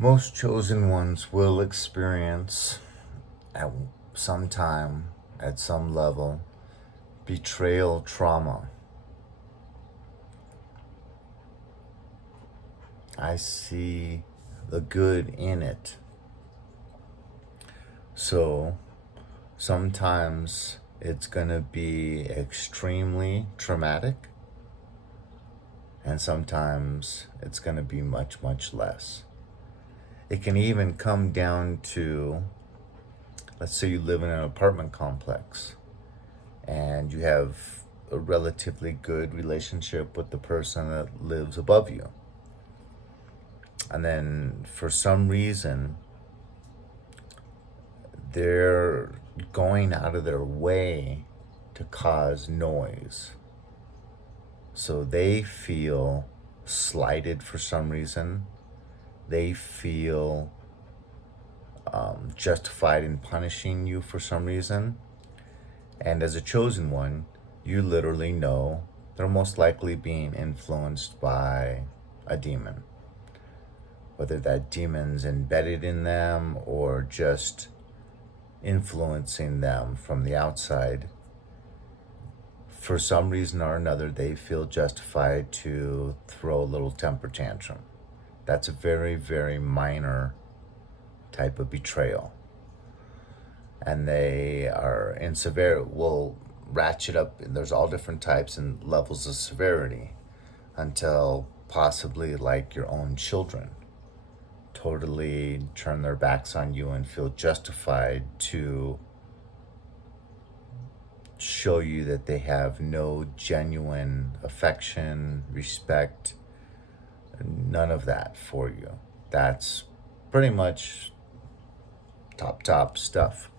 Most chosen ones will experience at some time, at some level, betrayal trauma. I see the good in it. So sometimes it's going to be extremely traumatic, and sometimes it's going to be much, much less. It can even come down to, let's say you live in an apartment complex and you have a relatively good relationship with the person that lives above you. And then for some reason, they're going out of their way to cause noise. So they feel slighted for some reason. They feel justified in punishing you for some reason. And as a chosen one, you literally know they're most likely being influenced by a demon. Whether that demon's embedded in them or just influencing them from the outside. For some reason or another, they feel justified to throw a little temper tantrum. That's a very, very minor type of betrayal. And they are in severe, will ratchet up, and there's all different types and levels of severity until possibly like your own children totally turn their backs on you and feel justified to show you that they have no genuine affection, respect, none of that for you. That's pretty much top stuff.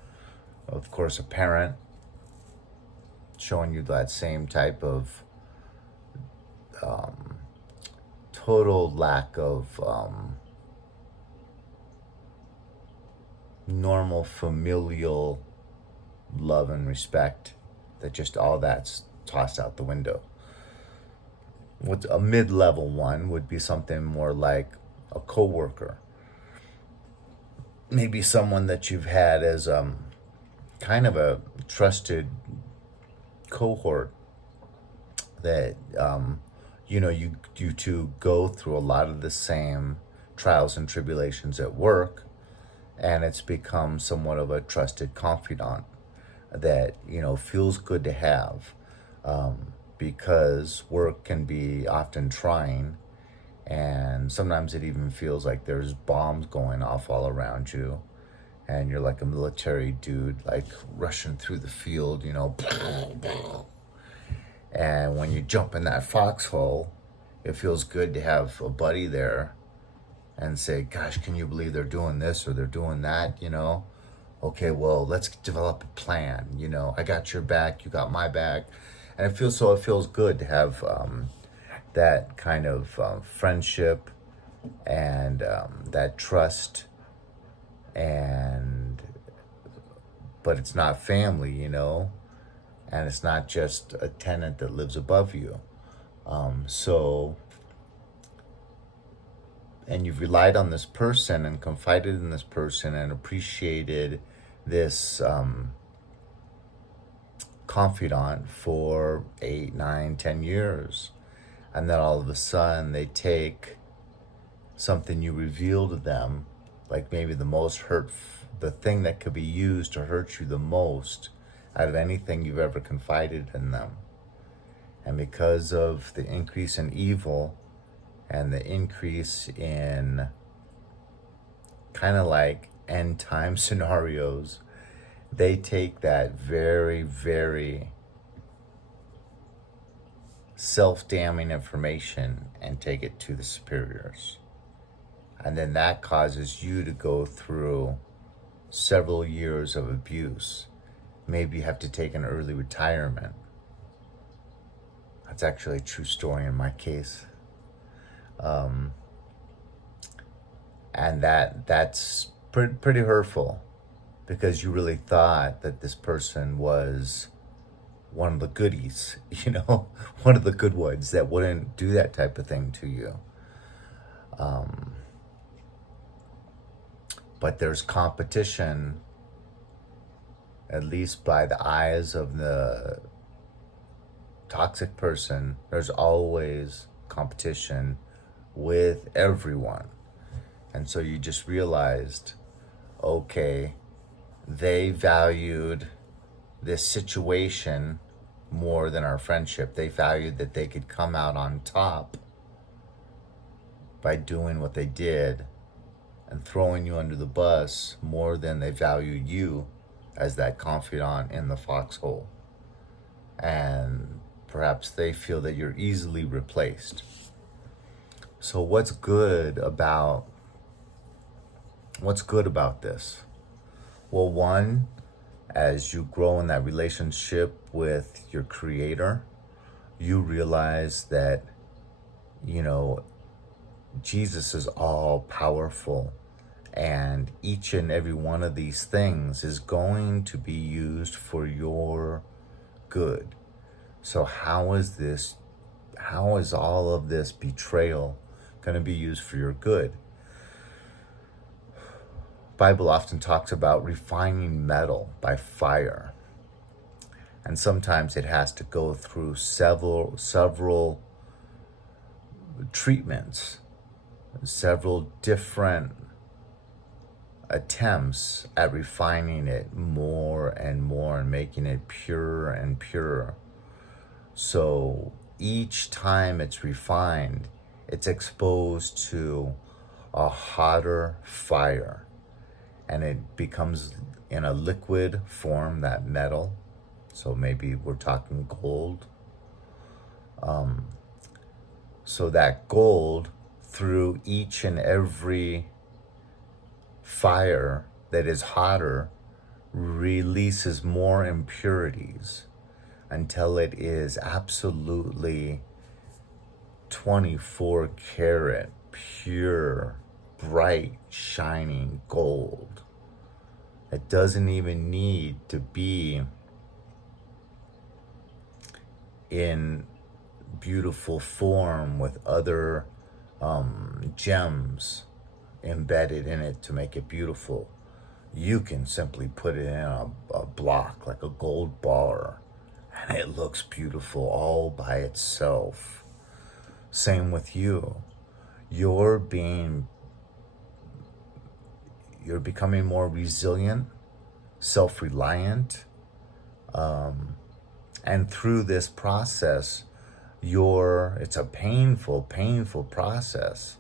Of course, a parent showing you that same type of total lack of normal familial love and respect, that just all that's tossed out the window. What a mid-level one would be something more like a coworker, maybe someone that you've had as kind of a trusted cohort that you two go through a lot of the same trials and tribulations at work, and it's become somewhat of a trusted confidant that feels good to have, because work can be often trying, and sometimes it even feels like there's bombs going off all around you, and you're like a military dude, like rushing through the field, and when you jump in that foxhole, it feels good to have a buddy there and say, gosh, can you believe they're doing this or they're doing that, Okay, well, let's develop a plan. I got your back, you got my back. And it feels good to have that kind of friendship and that trust. But it's not family, and it's not just a tenant that lives above you. And you've relied on this person and confided in this person and appreciated this confidant for 8, 9, 10 years. And then all of a sudden they take something you reveal to them, like maybe the thing that could be used to hurt you the most out of anything you've ever confided in them. And because of the increase in evil and the increase in kind of like end time scenarios, they take that very, very self-damning information and take it to the superiors. And then that causes you to go through several years of abuse. Maybe you have to take an early retirement. That's actually a true story in my case. And that's pretty hurtful, because you really thought that this person was one of the goodies, one of the good ones that wouldn't do that type of thing to you. but there's competition, at least by the eyes of the toxic person. There's always competition with everyone. And so you just realized, okay, they valued this situation more than our friendship. They valued that they could come out on top by doing what they did and throwing you under the bus more than they value you as that confidant in the foxhole. And perhaps they feel that you're easily replaced. So what's good about this? Well, one, as you grow in that relationship with your creator, you realize that, Jesus is all powerful, and each and every one of these things is going to be used for your good. So how is all of this betrayal going to be used for your good? Bible often talks about refining metal by fire. And sometimes it has to go through several treatments, several different attempts at refining it more and more and making it purer and purer. So each time it's refined, it's exposed to a hotter fire, and it becomes in a liquid form, that metal. So maybe we're talking gold. So that gold, through each and every fire that is hotter, releases more impurities until it is absolutely 24 karat, pure, bright, shining gold. It doesn't even need to be in beautiful form with other gems embedded in it to make it beautiful. You can simply put it in a block, like a gold bar, and it looks beautiful all by itself. Same with you. You're becoming more resilient, self-reliant, and through this process, it's a painful process.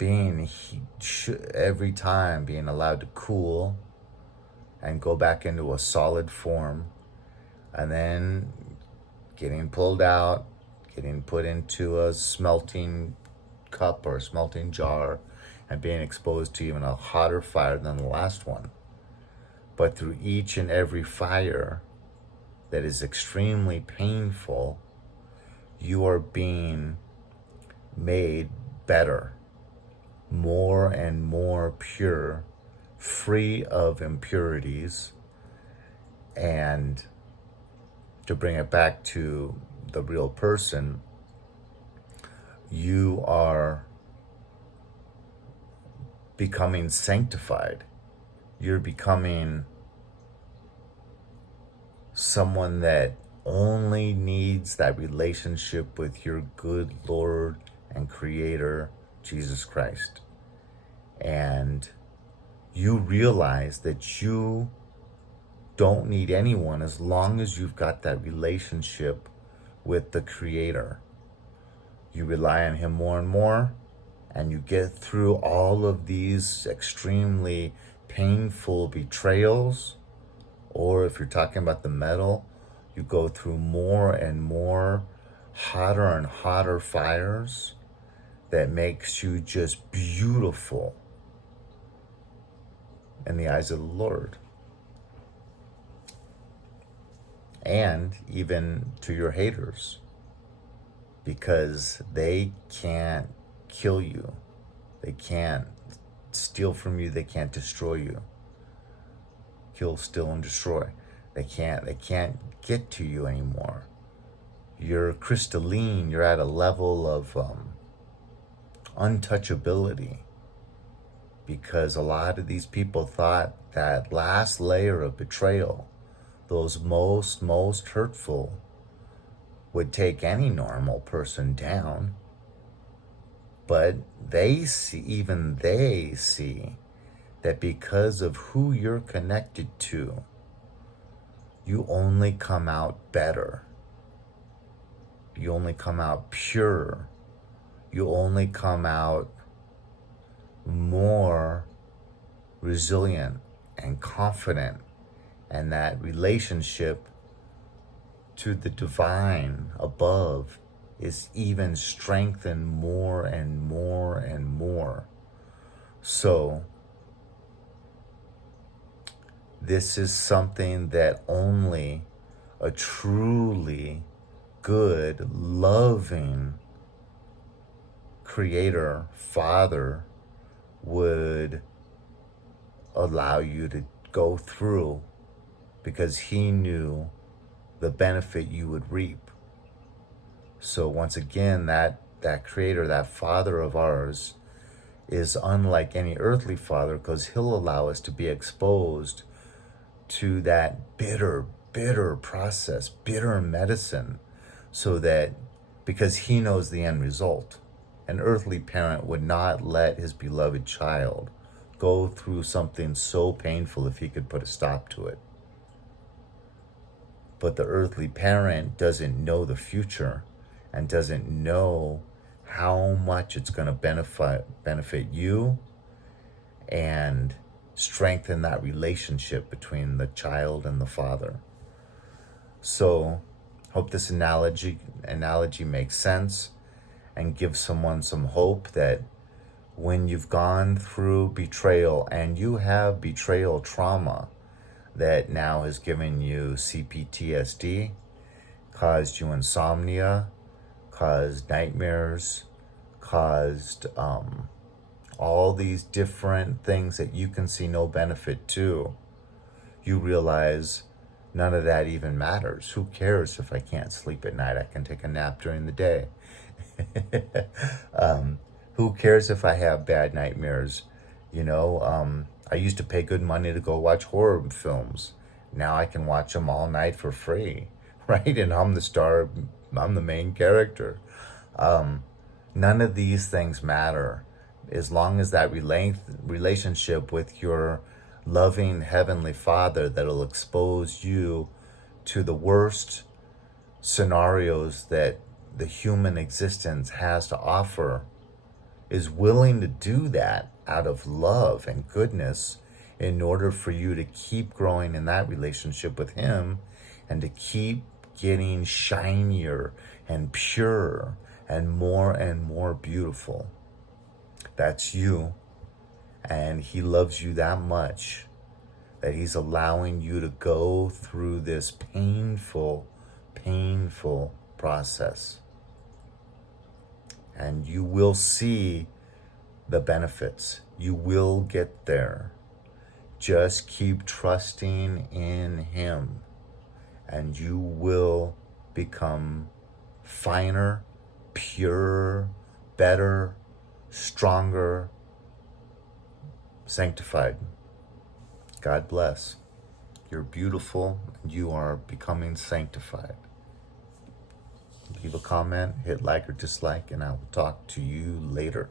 Every time being allowed to cool and go back into a solid form, and then getting pulled out, getting put into a smelting cup or a smelting jar, and being exposed to even a hotter fire than the last one. But through each and every fire that is extremely painful, you are being made better, more and more pure, free of impurities. And to bring it back to the real person, you are becoming sanctified. You're becoming someone that only needs that relationship with your good Lord and Creator, Jesus Christ. And you realize that you don't need anyone as long as you've got that relationship with the Creator. You rely on Him more and more, and you get through all of these extremely painful betrayals, or if you're talking about the metal, you go through more and more hotter and hotter fires that makes you just beautiful in the eyes of the Lord. And even to your haters, because they can't kill you. They can't steal from you. They can't destroy you. Kill, steal, and destroy. They can't get to you anymore. You're crystalline. You're at a level of untouchability because a lot of these people thought that last layer of betrayal, those most hurtful, would take any normal person down. But even they see that because of who you're connected to, you only come out better. You only come out pure. You only come out more resilient and confident, and that relationship to the divine above is even strengthened more and more and more. So this is something that only a truly good, loving creator, father would allow you to go through, because he knew the benefit you would reap. So once again, that creator, that father of ours, is unlike any earthly father, because he'll allow us to be exposed to that bitter process, bitter medicine, so that, because he knows the end result. An earthly parent would not let his beloved child go through something so painful if he could put a stop to it. But the earthly parent doesn't know the future and doesn't know how much it's going to benefit you and strengthen that relationship between the child and the father. So hope this analogy makes sense and gives someone some hope that when you've gone through betrayal and you have betrayal trauma that now has given you CPTSD, caused you insomnia, caused nightmares, caused all these different things that you can see no benefit to, you realize none of that even matters. Who cares if I can't sleep at night? I can take a nap during the day. Who cares if I have bad nightmares? I used to pay good money to go watch horror films. Now I can watch them all night for free, right? And I'm the star, I'm the main character. None of these things matter as long as that relationship with your loving Heavenly Father that'll expose you to the worst scenarios that the human existence has to offer, is willing to do that out of love and goodness in order for you to keep growing in that relationship with Him and to keep getting shinier and purer and more beautiful. That's you. And He loves you that much that He's allowing you to go through this painful process. And you will see the benefits. You will get there. Just keep trusting in Him, and you will become finer, purer, better, stronger, sanctified. God bless. You're beautiful, and you are becoming sanctified. Leave a comment, hit like or dislike, and I will talk to you later.